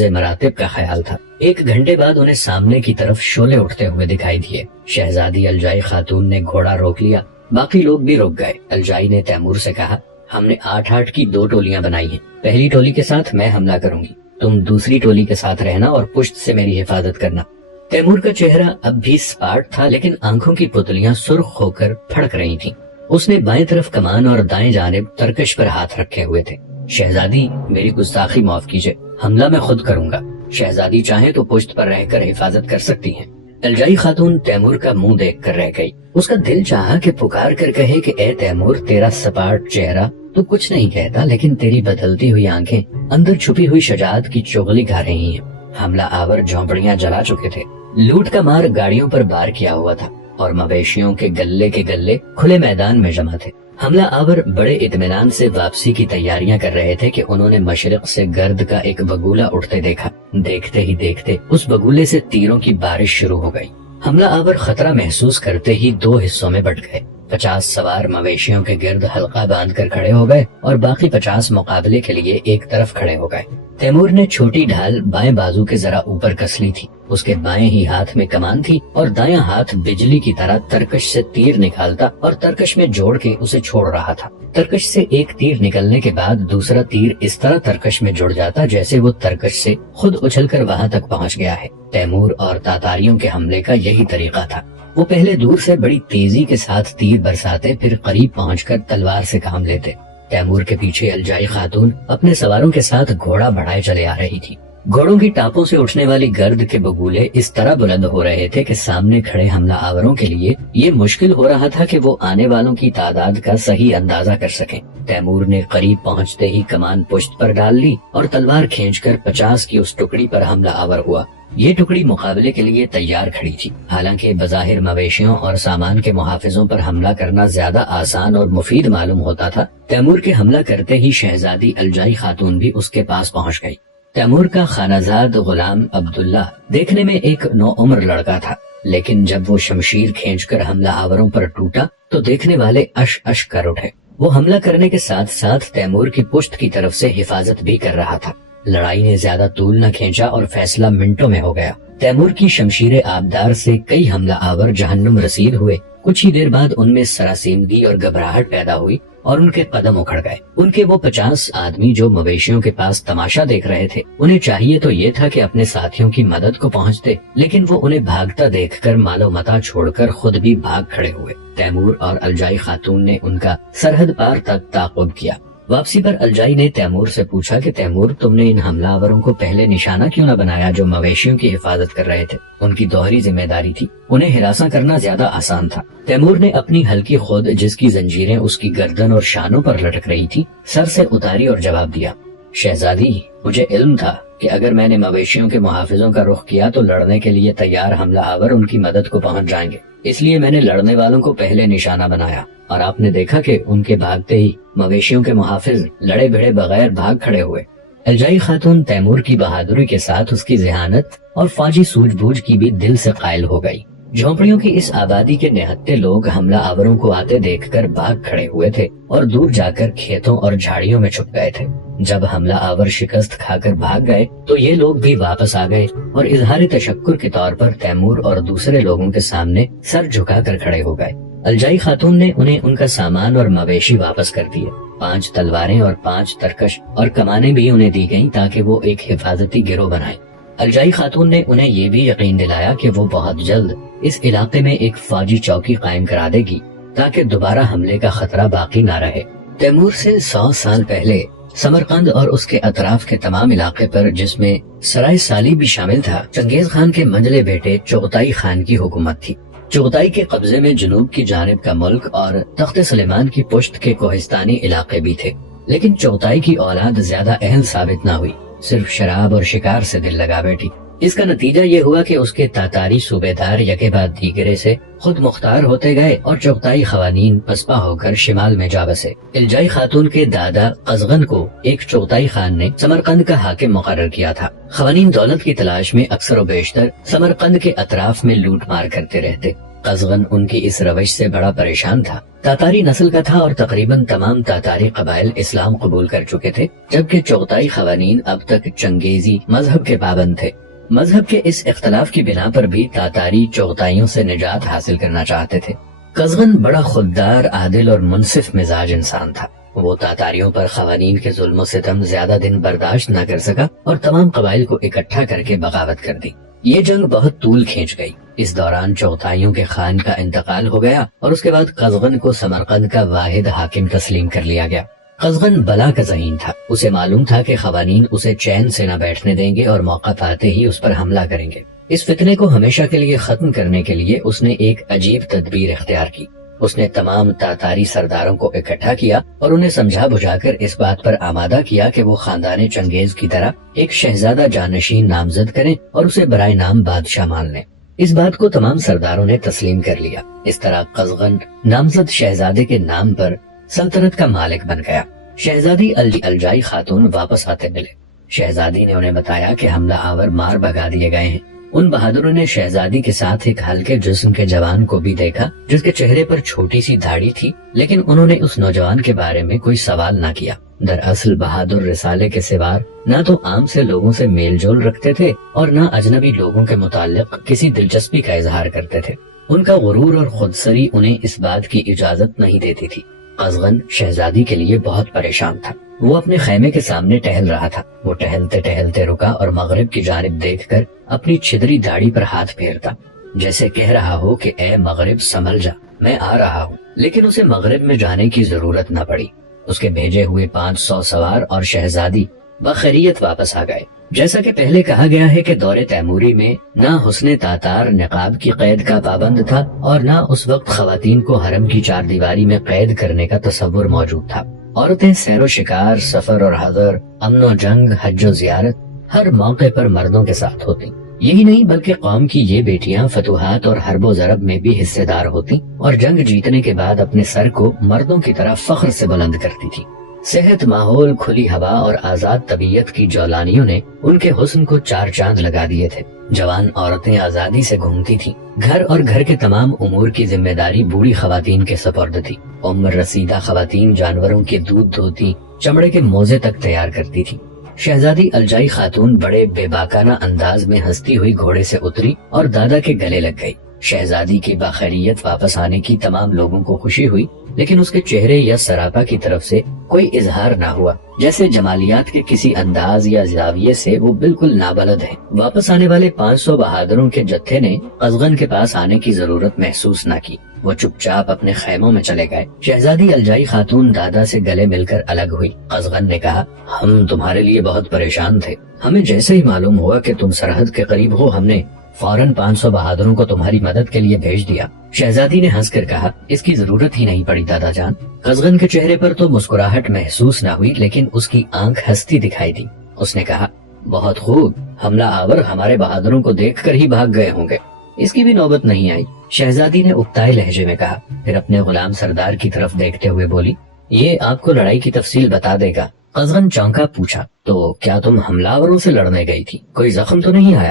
अफ़ज़ मरातिब का ख्याल था। 1 घंटे बाद उन्हें सामने की तरफ शोले उठते हुए दिखाई दिए। शहजादी अलजाई खातून ने घोड़ा रोक लिया, बाकी लोग भी रुक गए। अलजाई ने तैमूर से कहा, हमने 8-8 की 2 टोलियां बनाई हैं। पहली टोली के साथ मैं हमला करूंगी, तुम दूसरी टोली के साथ रहना और पुश्त से मेरी हिफाजत करना। तैमूर का चेहरा अब भी सपाट था, लेकिन आंखों की पुतलियां सुर्ख होकर फड़क रही थीं। उसने बाएं तरफ कमान और दाएं जानिब तरकश पर हाथ रखे हुए थे। शहजादी, मेरी गुस्ताखी माफ कीजिए, हमला मैं खुद करूंगा। शहजादी चाहे तो पुश्त पर रहकर हिफाजत कर सकती हैं। अलजाई खातून तैमूर का मुंह देख कर रह गई। उसका दिल चाहा कि पुकार कर कहे कि ए तैमूर, तेरा सपाट चेहरा तू कुछ नहीं कहता, लेकिन तेरी बदलती हुई आंखें अंदर छुपी हुई शजाअत की चुगली गा रही हैं। हमला आवर झोंपड़ियां जला चुके थे, लूट का मार गाड़ियों पर बार किया हुआ था और मवेशियों के गल्ले खुले मैदान में जमा थे। हमला आवर बड़े इत्मीनान से वापसी की तैयारियां कर रहे थे कि उन्होंने मशरिक से गर्द का एक बगुला उठते देखा। देखते ही देखते उस बगुले से तीरों की बारिश शुरू हो गई। हमला आवर खतरा महसूस करते ही 2 हिस्सों में बट गए। 50 सवार मवेशियों के गिर्द हल्का बांध कर खड़े हो गए और बाकी 50 मुकाबले के लिए एक तरफ खड़े हो गए। तैमूर ने छोटी ढाल बाएं बाजू के जरा ऊपर कस ली थी। उसके बाएं ही हाथ में कमान थी और दायां हाथ बिजली की तरह तरकश से तीर निकालता और तरकश में जोड़ के उसे छोड़ रहा था। तरकश से एक तीर निकलने के बाद दूसरा तीर इस तरह तरकश में जुड़ जाता जैसे वो तरकश से खुद उछलकर वहां तक पहुंच गया है। तैमूर और तातारियों के हमले का यही तरीका था। वो पहले दूर से बड़ी तेजी के साथ तीर बरसाते, फिर करीब पहुंचकर तलवार से काम लेते। तैमूर के पीछे अलजाई खातून अपने सवारों के साथ घोड़ा बढ़ाए चले आ रही थी। घोड़ों की टापों से उठने वाली गर्द के बगुले इस तरह बुलंद हो रहे थे कि सामने खड़े हमला आवरों के लिए ये मुश्किल हो रहा था कि वो आने वालों की तादाद का सही अंदाजा कर सकें। तैमूर ने करीब पहुंचते ही कमान पुश्त पर डाल ली और तलवार खींचकर 50 की उस टुकड़ी पर हमला आवर हुआ। ये टुकड़ी मुकाबले के लिए तैयार खड़ी थी। हालांकि बज़ाहिर मवेशियों और सामान के मुहाफिजों पर हमला करना ज्यादा आसान और मुफीद मालूम होता था, तैमूर के हमला करते ही शहजादी अलजाई खातून भी उसके पास पहुंच गई। तैमूर का खानाजाद गुलाम अब्दुल्ला देखने में एक नौउम्र लड़का था, लेकिन जब वो शमशीर खींचकर हमला आवरों पर टूटा तो देखने वाले अश अश कर उठे। वो हमला करने के साथ साथ तैमूर की पुश्त की तरफ से हिफाजत भी कर रहा था। लड़ाई ने ज्यादा तूल न खींचा और फैसला मिनटों में हो गया। तैमूर की शमशीर आबदार से कई हमला आवर जहन्नुम रसीद हुए। कुछ ही देर बाद उनमें सरासीमगी और घबराहट पैदा हुई और उनके कदम उखड़ गए। उनके वो 50 आदमी जो मवेशियों के पास तमाशा देख रहे थे, उन्हें चाहिए तो ये था कि अपने साथियों की मदद को पहुंचते, लेकिन वो उन्हें भागता देखकर मालो मता छोड़कर खुद भी भाग खड़े हुए। तैमूर और अलजाई खातून ने उनका सरहद पार तक ताक़ुब किया। वापसी पर अलजाई ने तैमूर से पूछा कि तैमूर, तुमने इन हमलावरों को पहले निशाना क्यों न बनाया जो मवेशियों की हिफाजत कर रहे थे? उनकी दोहरी जिम्मेदारी थी, उन्हें हिरासा करना ज्यादा आसान था। तैमूर ने अपनी हल्की खुद, जिसकी जंजीरें उसकी गर्दन और शानों पर लटक रही थी, सर से उतारी और जवाब दिया, शहजादी, मुझे इल्म था कि अगर मैंने मवेशियों के मुहाफिजों का रुख किया तो लड़ने के लिए तैयार हमला आवर उनकी मदद को पहुंच जाएंगे, इसलिए मैंने लड़ने वालों को पहले निशाना बनाया और आपने देखा कि उनके भागते ही मवेशियों के मुहाफिज लड़े भिड़े बगैर भाग खड़े हुए। अलजाई खातून तैमूर की बहादुरी के साथ उसकी ज़हानत और फाजी सूझबूझ की भी दिल से कायल हो गई। झोंपड़ियों की इस आबादी के निहत्ते लोग हमला आवरों को आते देखकर भाग खड़े हुए थे और दूर जाकर खेतों और झाड़ियों में छुप गए थे। जब हमला आवर शिकस्त खाकर भाग गए तो ये लोग भी वापस आ गए और इजहार तशक्कुर के तौर पर तैमूर और दूसरे लोगों के सामने सर झुकाकर खड़े हो गए। अलजाई खातून ने उन्हें उनका सामान और मवेशी वापस कर दिए। 5 तलवारें और 5 तरकश और कमानें भी उन्हें दी गईं ताकि वो एक हिफाजती गिरोह बनाएं। अलजाई खातून ने उन्हें ये भी यकीन दिलाया कि वो बहुत जल्द इस इलाके में एक फौजी चौकी कायम करा देगी ताकि दोबारा हमले का खतरा बाकी न रहे। तैमूर से 100 साल पहले समरकंद और उसके अतराफ के तमाम इलाके पर, जिसमें सराय साली भी शामिल था, चंगेज खान के मंजले बेटे चुगताई खान की हुकूमत थी। चुगताई के कब्जे में जुनूब की जानिब का मुल्क और तख्त सुलेमान की पुश्त के कोहिस्तानी इलाके भी थे, लेकिन चुगताई की औलाद ज्यादा अहल साबित न हुई, सिर्फ शराब और शिकार से दिल लगा बैठी। इसका नतीजा ये हुआ कि उसके तातारी सूबेदार यके बाद दीगरे से खुद मुख्तार होते गए और चुगताई खवानीन पसपा होकर शिमाल में जा बसे। अलजाई खातून के दादा कज़गन को एक चुगताई खान ने समरकंद का हाकिम मुकर्रर किया था। खवानीन दौलत की तलाश में अक्सर व बेशतर समरकंद के अतराफ में लूट मार करते रहते। قزغن ان کی اس روش سے بڑا پریشان تھا۔ تاتاری نسل کا تھا اور تقریباً تمام تاتاری قبائل اسلام قبول کر چکے تھے، جبکہ چغتائی خوانین اب تک چنگیزی مذہب کے پابند تھے۔ مذہب کے اس اختلاف کی بنا پر بھی تاتاری چغتائیوں سے نجات حاصل کرنا چاہتے تھے۔ قزغن بڑا خوددار، عادل اور منصف مزاج انسان تھا۔ وہ تاتاریوں پر خوانین کے ظلم و ستم زیادہ دن برداشت نہ کر سکا اور تمام قبائل کو اکٹھا کر کے بغاوت کر دی۔ یہ جنگ بہت طول کھینچ گئی۔ اس دوران چغتائیوں کے خان کا انتقال ہو گیا اور اس کے بعد قزغن کو سمرقند کا واحد حاکم تسلیم کر لیا گیا۔ قزغن بلا کا ذہین تھا، اسے معلوم تھا کہ خوانین اسے چین سے نہ بیٹھنے دیں گے اور موقع پاتے ہی اس پر حملہ کریں گے۔ اس فتنے کو ہمیشہ کے لیے ختم کرنے کے لیے اس نے ایک عجیب تدبیر اختیار کی۔ اس نے تمام تاتاری سرداروں کو اکٹھا کیا اور انہیں سمجھا بجھا کر اس بات پر آمادہ کیا کہ وہ خاندان چنگیز کی طرح ایک شہزادہ جانشین نامزد کریں اور اسے برائے نام بادشاہ مان لیں۔ اس بات کو تمام سرداروں نے تسلیم کر لیا۔ اس طرح قزغن نامزد شہزادے کے نام پر سلطنت کا مالک بن گیا۔ شہزادی الجائی خاتون واپس آتے ملے۔ شہزادی نے انہیں بتایا کہ حملہ آور مار بھگا دیے گئے ہیں۔ ان بہادروں نے شہزادی کے ساتھ ایک ہلکے جسم کے جوان کو بھی دیکھا جس کے چہرے پر چھوٹی سی داڑھی تھی، لیکن انہوں نے اس نوجوان کے بارے میں کوئی سوال نہ کیا۔ دراصل بہادر رسالے کے سوار نہ تو عام سے لوگوں سے میل جول رکھتے تھے اور نہ اجنبی لوگوں کے متعلق کسی دلچسپی کا اظہار کرتے تھے۔ ان کا غرور اور خودسری انہیں اس بات کی اجازت نہیں دیتی تھی۔ قزغن شہزادی کے لیے بہت پریشان تھا۔ وہ اپنے خیمے کے سامنے ٹہل رہا تھا۔ وہ ٹہلتے ٹہلتے رکا اور مغرب کی جانب دیکھ کر اپنی چھدری داڑھی پر ہاتھ پھیرتا، جیسے کہہ رہا ہو کہ اے مغرب سنبھل جا، میں آ رہا ہوں۔ لیکن اسے مغرب میں جانے کی ضرورت نہ پڑی۔ اس کے بھیجے ہوئے 500 سوار اور شہزادی بخیریت واپس آ گئے۔ جیسا کہ پہلے کہا گیا ہے کہ دور تیموری میں نہ حسن تاتار نقاب کی قید کا پابند تھا اور نہ اس وقت خواتین کو حرم کی چار دیواری میں قید کرنے کا تصور موجود تھا۔ عورتیں سیر و شکار، سفر اور حضر، امن و جنگ، حج و زیارت ہر موقع پر مردوں کے ساتھ ہوتی۔ یہی نہیں بلکہ قوم کی یہ بیٹیاں فتوحات اور حرب و ضرب میں بھی حصے دار ہوتی اور جنگ جیتنے کے بعد اپنے سر کو مردوں کی طرح فخر سے بلند کرتی تھی۔ صحت، ماحول، کھلی ہوا اور آزاد طبیعت کی جولانیوں نے ان کے حسن کو چار چاند لگا دیے تھے۔ جوان عورتیں آزادی سے گھومتی تھیں۔ گھر اور گھر کے تمام امور کی ذمہ داری بوڑھی خواتین کے سپرد تھی۔ عمر رسیدہ خواتین جانوروں کے دودھ دھوتی، چمڑے کے موزے تک تیار کرتی تھی۔ شہزادی الجائی خاتون بڑے بے باکانہ انداز میں ہنستی ہوئی گھوڑے سے اتری اور دادا کے گلے لگ گئی۔ شہزادی کی باخیریت واپس آنے کی تمام لوگوں کو خوشی ہوئی، لیکن اس کے چہرے یا سراپا کی طرف سے کوئی اظہار نہ ہوا، جیسے جمالیات کے کسی انداز یا زاویے سے وہ بالکل نابلد ہے۔ واپس آنے والے 500 بہادروں کے جتھے نے قزغن کے پاس آنے کی ضرورت محسوس نہ کی۔ وہ چپ چاپ اپنے خیموں میں چلے گئے۔ شہزادی الجائی خاتون دادا سے گلے مل کر الگ ہوئی۔ قزغن نے کہا، ہم تمہارے لیے بہت پریشان تھے۔ ہمیں جیسے ہی معلوم ہوا کہ تم سرحد کے قریب ہو، ہم نے فوراً 500 بہادروں کو تمہاری مدد کے لیے بھیج دیا۔ شہزادی نے ہنس کر کہا، اس کی ضرورت ہی نہیں پڑی دادا جان۔ قزغن کے چہرے پر تو مسکراہٹ محسوس نہ ہوئی، لیکن اس کی آنکھ ہنستی دکھائی دی۔ اس نے کہا، بہت خوب، حملہ آور ہمارے بہادروں کو دیکھ کر ہی بھاگ گئے ہوں گے، اس کی بھی نوبت نہیں آئی۔ شہزادی نے اکتائے لہجے میں کہا، پھر اپنے غلام سردار کی طرف دیکھتے ہوئے بولی، یہ آپ کو لڑائی کی تفصیل بتا دے گا۔ قزغن چونکا پوچھا، تو کیا تم حملہ آوروں سے لڑنے گئی تھی؟ کوئی زخم تو نہیں آیا؟